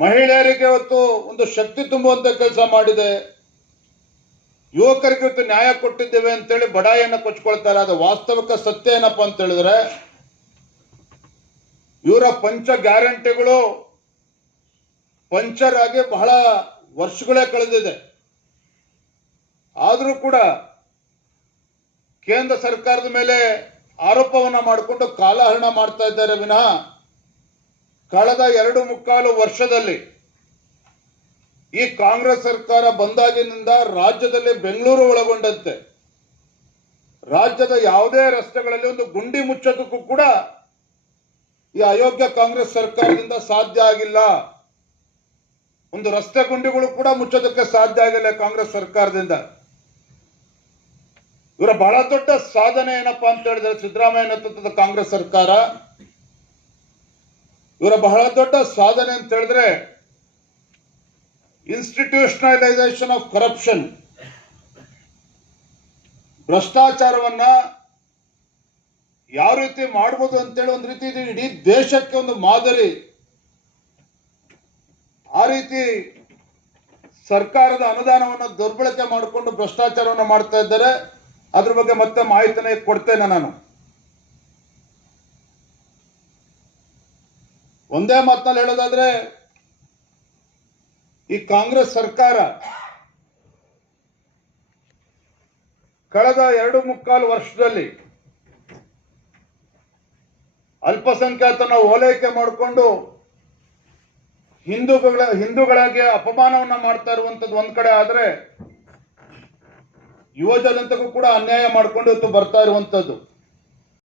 ಮಹಿಳೆಯರಿಗೆ ಇವತ್ತು ಒಂದು ಶಕ್ತಿ ತುಂಬುವಂತ ಕೆಲಸ ಮಾಡಿದೆ. ಯುವಕರಿಗೆ ಇವತ್ತು ನ್ಯಾಯ ಕೊಟ್ಟಿದ್ದೇವೆ ಅಂತೇಳಿ ಬಡಾಯಿಯನ್ನು ಕೊಚ್ಕೊಳ್ತಾರೆ. ಅದು ವಾಸ್ತವಿಕ ಸತ್ಯ ಏನಪ್ಪಾ ಅಂತ ಹೇಳಿದ್ರೆ, ಇವರ ಪಂಚ ಗ್ಯಾರಂಟಿಗಳು ಪಂಚರ್ ಆಗಿ ಬಹಳ ವರ್ಷಗಳೇ ಕಳೆದಿದೆ. ಆದರೂ ಕೂಡ ಕೇಂದ್ರ ಸರ್ಕಾರದ ಮೇಲೆ ಆರೋಪವನ್ನ ಮಾಡಿಕೊಂಡು ಕಾಲಹರಣ ಮಾಡ್ತಾ ಇದ್ದಾರೆ ವಿನಃ ಕಳೆದ 2.25 ವರ್ಷದಲ್ಲಿ ಈ ಕಾಂಗ್ರೆಸ್ ಸರ್ಕಾರ ಬಂದಾಗಿನಿಂದ ರಾಜ್ಯದಲ್ಲಿ ಬೆಂಗಳೂರು ಒಳಗೊಂಡಂತೆ ರಾಜ್ಯದ ಯಾವುದೇ ರಸ್ತೆಗಳಲ್ಲಿ ಒಂದು ಗುಂಡಿ ಮುಚ್ಚೋದಕ್ಕೂ ಕೂಡ ಈ ಅಯೋಗ್ಯ ಕಾಂಗ್ರೆಸ್ ಸರ್ಕಾರದಿಂದ ಸಾಧ್ಯ ಆಗಿಲ್ಲ. ಒಂದು ರಸ್ತೆ ಗುಂಡಿಗಳು ಕೂಡ ಮುಚ್ಚೋದಕ್ಕೆ ಸಾಧ್ಯ ಆಗಿಲ್ಲ ಕಾಂಗ್ರೆಸ್ ಸರ್ಕಾರದಿಂದ. ಇವರ ಬಹಳ ದೊಡ್ಡ ಸಾಧನೆ ಏನಪ್ಪಾ ಅಂತ ಹೇಳಿದ್ರೆ, ಸಿದ್ದರಾಮಯ್ಯ ನೇತೃತ್ವದ ಕಾಂಗ್ರೆಸ್ ಸರ್ಕಾರ ಇವರ ಬಹಳ ದೊಡ್ಡ ಸಾಧನೆ ಅಂತ ಹೇಳಿದ್ರೆ ಇನ್ಸ್ಟಿಟ್ಯೂಷನಲೈಸೇಷನ್ ಆಫ್ ಕರಪ್ಷನ್, ಭ್ರಷ್ಟಾಚಾರವನ್ನ ಯಾವ ರೀತಿ ಮಾಡಬಹುದು ಅಂತೇಳಿ ಒಂದು ರೀತಿ ಇಡೀ ದೇಶಕ್ಕೆ ಒಂದು ಮಾದರಿ. ಆ ರೀತಿ ಸರ್ಕಾರದ ಅನುದಾನವನ್ನು ದುರ್ಬಳಕೆ ಮಾಡಿಕೊಂಡು ಭ್ರಷ್ಟಾಚಾರವನ್ನು ಮಾಡ್ತಾ ಇದ್ದಾರೆ. ಅದ್ರ ಬಗ್ಗೆ ಮತ್ತೆ ಮಾಹಿತಿನ ಕೊಡ್ತೇನೆ. ನಾನು ಒಂದೇ ಮಾತಿನಲ್ಲಿ ಹೇಳೋದಾದ್ರೆ, ಈ ಕಾಂಗ್ರೆಸ್ ಸರ್ಕಾರ ಕಳೆದ 2.25 ವರ್ಷದಲ್ಲಿ ಅಲ್ಪಸಂಖ್ಯಾತನ ಓಲೈಕೆ ಮಾಡಿಕೊಂಡು ಹಿಂದೂಗಳಿಗೆ ಅಪಮಾನವನ್ನ ಮಾಡ್ತಾ ಇರುವಂತದ್ದು ಒಂದ್ ಕಡೆ ಆದ್ರೆ, ಯುವ ಜನತೆಗೂ ಕೂಡ ಅನ್ಯಾಯ ಮಾಡಿಕೊಂಡು ಇವತ್ತು ಬರ್ತಾ ಇರುವಂತದ್ದು.